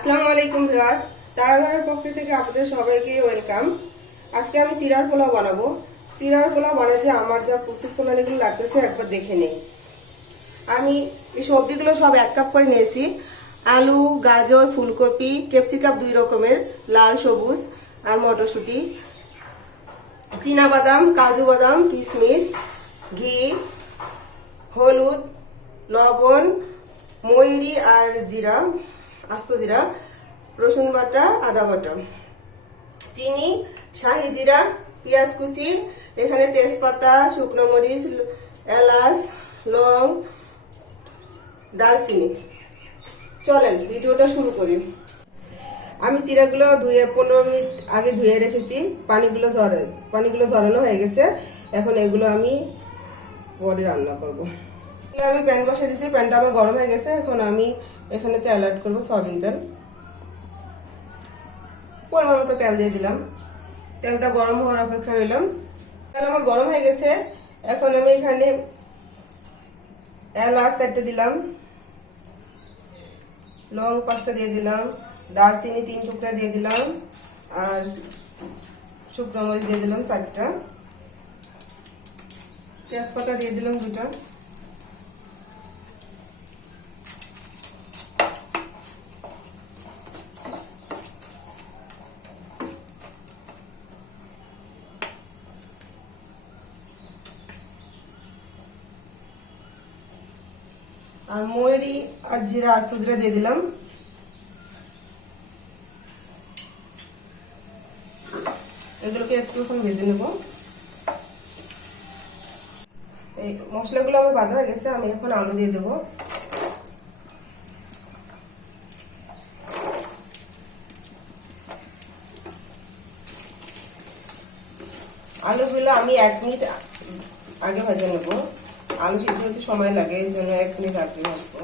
আসসালামু আলাইকুম ভিউয়ার্স, তারাঘরের পক্ষ থেকে আপনাদের সবাইকে ওয়েলকাম। আজকে আমি চিরার পোলাও বানাবো। চিরার পোলাও বানাতে আমার যা প্রস্তুত প্রণালীগুলো লাগতেছে একবার দেখে নেই। আমি এই সবজিগুলো সব 1 কাপ করে নিয়েছি। আলু, গাজর, ফুলকপি, ক্যাপসিকাম 2 রকমের, লাল, সবুজ আর মটরশুঁটি, চীনাবাদাম, কাজু বাদাম, কিশমিশ, ঘি, হলুদ, লবণ, ময়ূরি আর জিরা, আস্ত জিরা, রসুন বাটা, আদা বাটা, চিনি, শাহি জিরা, পেঁয়াজ কুচি, এখানে তেজপাতা, শুকনো মরিচ, এলাচ, লং, দারচিনি। চলেন ভিডিওটা শুরু করি। আমি চিরাগুলো ধুয়ে 15 মিনিট আগে ধুয়ে রেখেছি। পানিগুলো ঝরানো হয়ে গেছে। এখন এগুলো আমি পরে রান্না করব। আমি প্যান বসে দিয়েছি, প্যানটা আমার গরম হয়ে গেছে। এখন আমি এখানে তেল অ্যাড করবো, সয়াবিন তেল। পরিমাণ মতো তেল দিয়ে দিলাম। তেলটা গরম হওয়ার অপেক্ষা রইলাম। তেল আমার গরম হয়ে গেছে। এখন আমি এখানে এলাচ 4টে দিলাম, লং 5টা দিয়ে দিলাম, দারচিনি 3 টুকরা দিয়ে দিলাম, আর শুকনো মরিচ দিয়ে দিলাম 4টা, তেজপাতা দিয়ে দিলাম 2টা। আর ময়ূরি আর জিরা, আস্ত জিরা দিয়ে দিলাম। এগুলোকে একটুক্ষণ ভেজে নেব। এই মশলাগুলো আমার ভাজা হয়ে গেছে। আমি এখন আলু দিয়ে দেবো। আলুগুলো আমি 1 মিনিট আগে ভেজে নেব। আলু সিদ্ধ হতে সময় লাগে, এই জন্য 1 মিনিট আগে ভাজবো।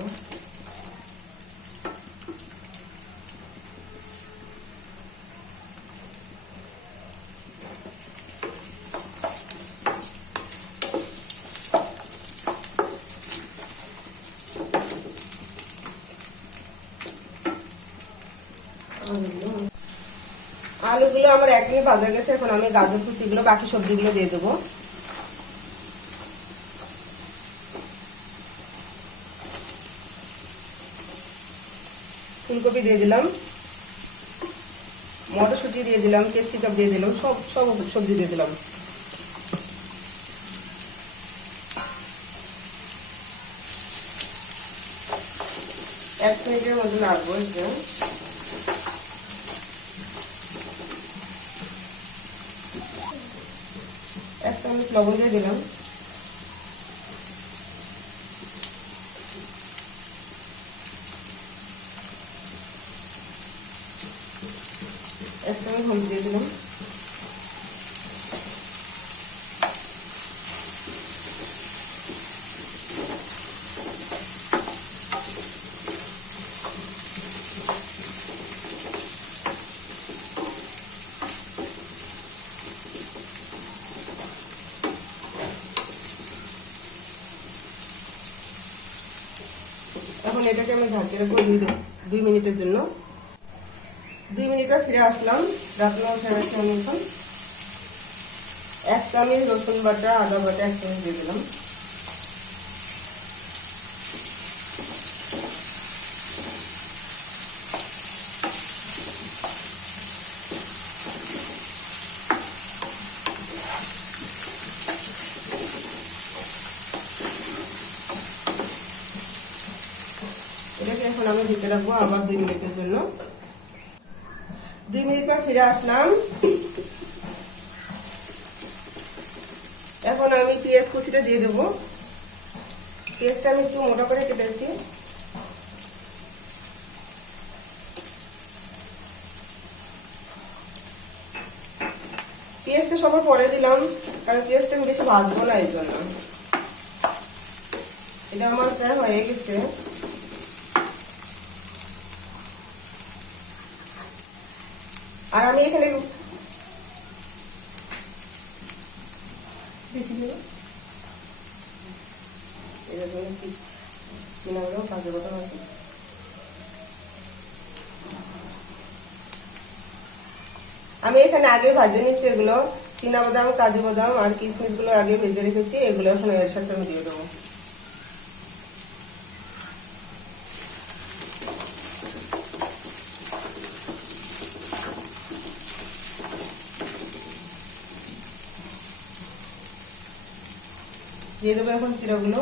আলুগুলো আমার 1 মিনিট ভাজা গেছে। এখন আমি গাজর কুচিগুলো, বাকি সবজিগুলো দিয়ে দেবো। ফুলকপি দিয়ে দিলাম, মটরশুঁটি দিয়ে দিলাম, ক্যাপসিকাম দিয়ে দিলাম, সব সবজি দিয়ে দিলাম। এক মিনিটের মধ্যে নাড়বো। এক চামচ লবণ দিয়ে দিলাম। এক চামচ হলুদ দিয়ে দিলাম। এখন এটাকে আমি ঢাকিয়ে রাখবো 2 মিনিটের জন্য। 2 মিনিট পর ফিরে আসলাম। রান্না উঠে গেছে। আমি এখন 1 চামচ রসুন বাটা, আদা বাটা 1 চামচ দিয়ে দিলাম। এটাকে এখন আমি দিতে রাখবো আবার 2 মিনিটের জন্য। 2 মিনিট পর ফিরে আসলাম। এখন আমি পেঁয়াজ কুচিটা দিয়ে দেবো। পেঁয়াজটা আমি একটু মোটা করে কেটেছি। পেঁয়াজটা সবার পরে দিলাম, কারণ পেঁয়াজটা আমি বেশি ভাজবো না, এই জন্য। এটা আমার প্রায় হয়ে গেছে। আর আমি এখানে এরকম কি কাজু বাদাম আছে। আমি এখানে আগে ভাজে নিচ্ছি এগুলো, চীনাবাদাম, কাজু বাদাম আর কিশমিশগুলো আগে ভেজে রেখেছি, এগুলো এখন এর সাথে আমি দিয়ে দেবো। দিয়ে দেবো এখন চিড়াগুলো।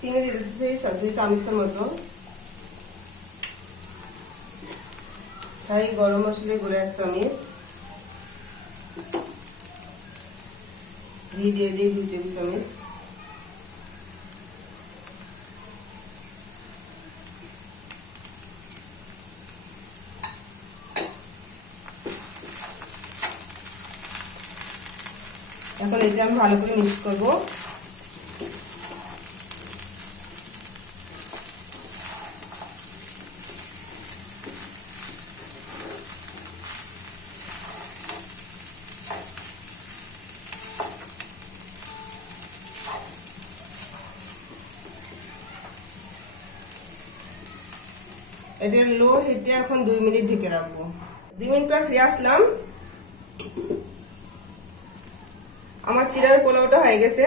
চিনি দিয়ে দিতেছি 2 চামচের মতো, শাহি গরম মশলা গুঁড়ো 1 চামচ, ঘি দিয়ে দিই 2 টেবিল চামচ, এখন এটা আমি ভালো করে মিক্স করবো। এটা লো হিটে এখন 2 মিনিট ঢেকে রাখবো। 2 মিনিট পর ফিরে আসলাম। আমার চিড়ার পোলাওটা হয়ে গেছে,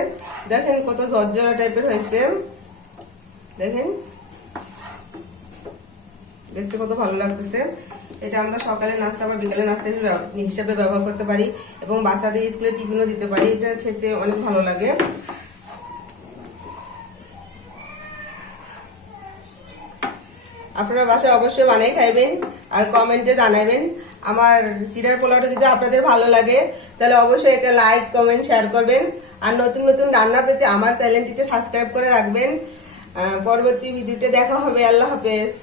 দেখেন কত ঝরঝরা টাইপের হয়েছে, দেখেন দেখতে কত ভালো লাগতেছে। এটা আমরা সকালে নাস্তা বা বিকালে নাস্তা হিসাবে ব্যবহার করতে পারি এবং বাচ্চাদের স্কুলে টিফিনও দিতে পারি, এটা খেতে অনেক ভালো লাগে। আপনারা বাসায় অবশ্যই বানিয়ে খাইবেন আর কমেন্টে জানাবেন। আমার চিড়ার পোলাওটা যদি আপনাদের ভালো লাগে তাহলে অবশ্যই একটা লাইক, কমেন্ট, শেয়ার করবেন। আর নতুন নতুন রান্না পেতে আমার চ্যানেলটিতে সাবস্ক্রাইব করে রাখবেন। পরবর্তী ভিডিওতে দেখা হবে। আল্লাহ হাফেজ।